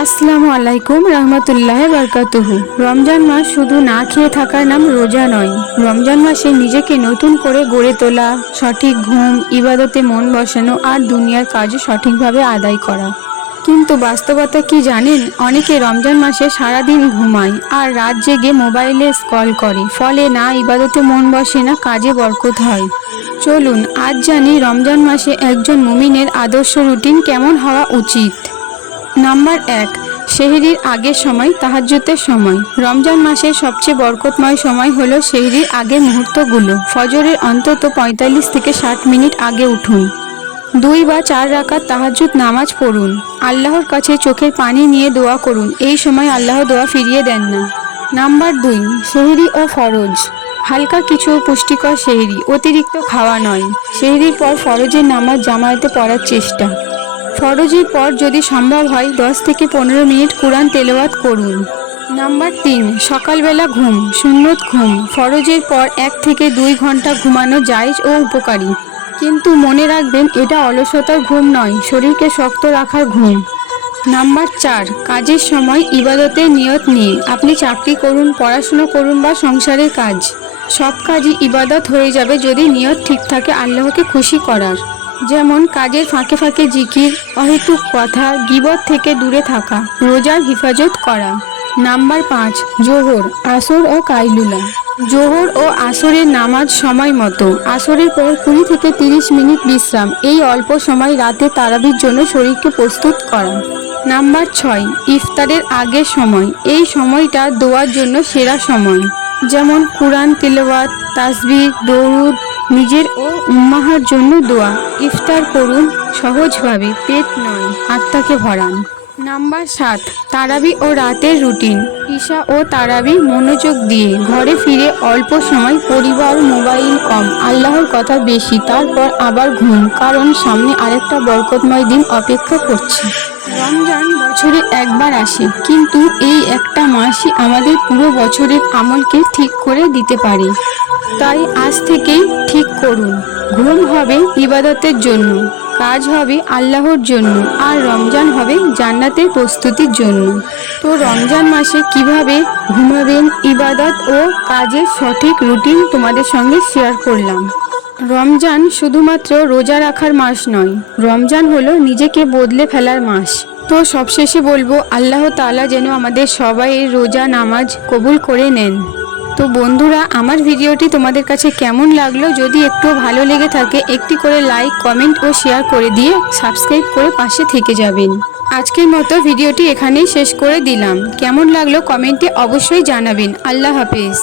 আসসালামু আলাইকুম রহমতুল্লাহ বরকাতুহু। রমজান মাস শুধু না খেয়ে থাকার নাম রোজা নয়। রমজান মাসে নিজেকে নতুন করে গড়ে তোলা, সঠিক ঘুম, ইবাদতে মন বসানো আর দুনিয়ার কাজ সঠিকভাবে আদায় করা। কিন্তু বাস্তবতা কি জানেন? অনেকে রমজান মাসে সারাদিন ঘুমায় আর রাত জেগে মোবাইলে স্কল করে। ফলে না ইবাদতে মন বসে, না কাজে বরকত হয়। চলুন, আজ জানি রমজান মাসে একজন মুমিনের আদর্শ রুটিন কেমন হওয়া উচিত। নাম্বার এক, সেহরির আগের সময় তাহাজ্জুতের সময়। রমজান মাসের সবচেয়ে বরকতময় সময় হলো সেহরির আগের মুহূর্তগুলো। ফজরের অন্তত পঁয়তাল্লিশ থেকে ষাট মিনিট আগে উঠুন। দুই বা চার রাকাত তাহাজ্জুদ নামাজ পড়ুন। আল্লাহর কাছে চোখের পানি নিয়ে দোয়া করুন। এই সময় আল্লাহ দোয়া ফিরিয়ে দেন না। নাম্বার দুই, সেহরি ও ফরজ। হালকা কিছু পুষ্টিকর সেহরি, অতিরিক্ত খাওয়া নয়। সেহরির পর ফরজের নামাজ জামায়াতে পড়ার চেষ্টা। ফরজের পর যদি সম্ভব হয়, দশ থেকে পনেরো মিনিট কোরআন তেলাওয়াত করুন। নাম্বার তিন, সকালবেলা ঘুম, সুন্নত ঘুম। ফরজের পর এক থেকে দুই ঘণ্টা ঘুমানো জায়জ ও উপকারী। কিন্তু মনে রাখবেন, এটা অলসতার ঘুম নয়, শরীরকে শক্ত রাখার ঘুম। নাম্বার চার, কাজের সময় ইবাদতের নিয়ত নিয়ে আপনি চাকরি করুন, পড়াশুনো করুন বা সংসারের কাজ। সব কাজই ইবাদত হয়ে যাবে যদি নিয়ত ঠিক থাকে আল্লাহকে খুশি করার। যেমন কাজের ফাঁকে ফাঁকে জিকির, অহেতুক কথা, গিবত থেকে দূরে থাকা, রোজার হেফাজত করা। নাম্বার পাঁচ, জোহর, আসর ও কাইলুলা। জোহর ও আসরের নামাজ সময় মতো। আসরের পর কুড়ি থেকে তিরিশ মিনিট বিশ্রাম। এই অল্প সময় রাতে তারাবির জন্য শরীরকে প্রস্তুত করা। নাম্বার ছয়, ইফতারের আগের সময়। এই সময়টা দোয়ার জন্য সেরা সময়। যেমন কোরআন, তিলওয়াত, তাসবিহ, দৌরুদ নিজের ও উম্মাহার জন্য দোয়া। ইফতার করুন, সহজভাবে, পেট নয়, আত্মাকে ভরান। নাম্বার সাত, তারাবি ও রাতের রুটিন। ঈশা ও তারাবি মনোযোগ দিয়ে ঘরে ফিরে অল্প সময় পরিবার, মোবাইল, কম, আল্লাহর কথা বেশি, তারপর আবার ঘুম, কারণ সামনে আরেকটা বরকতময় দিন অপেক্ষা করছে। রমজান বছরে একবার আসে, কিন্তু এই একটা মাসই আমাদের পুরো বছরের আমলকে ঠিক করে দিতে পারে। তাই আজ থেকেই ঠিক করুন। ঘুম হবে ইবাদতের জন্য, কাজ হবে আল্লাহর জন্য, আর রমজান হবে জান্নাতের প্রস্তুতির জন্য। তো রমজান মাসে কীভাবে ঘুমাবেন, ইবাদত ও কাজের সঠিক রুটিন তোমাদের সঙ্গে শেয়ার করলাম। রমজান শুধুমাত্র রোজা রাখার মাস নয়, রমজান হলো নিজেকে বদলে ফেলার মাস। তো সবশেষে বলব, আল্লাহ তাআলা যেন আমাদের সবাই রোজা নামাজ কবুল করে নেন। তো বন্ধুরা, আমার ভিডিওটি তোমাদের কাছে কেমন লাগল যদি একটু ভালো লেগে থাকে, একটি করে লাইক কমেন্ট ও শেয়ার করে দিয়ে সাবস্ক্রাইব করে পাশে থেকে যাবেন। আজকের মতো ভিডিওটি এখানেই শেষ করে দিলাম। কেমন লাগল কমেন্টে অবশ্যই জানাবেন। আল্লাহ হাফেজ।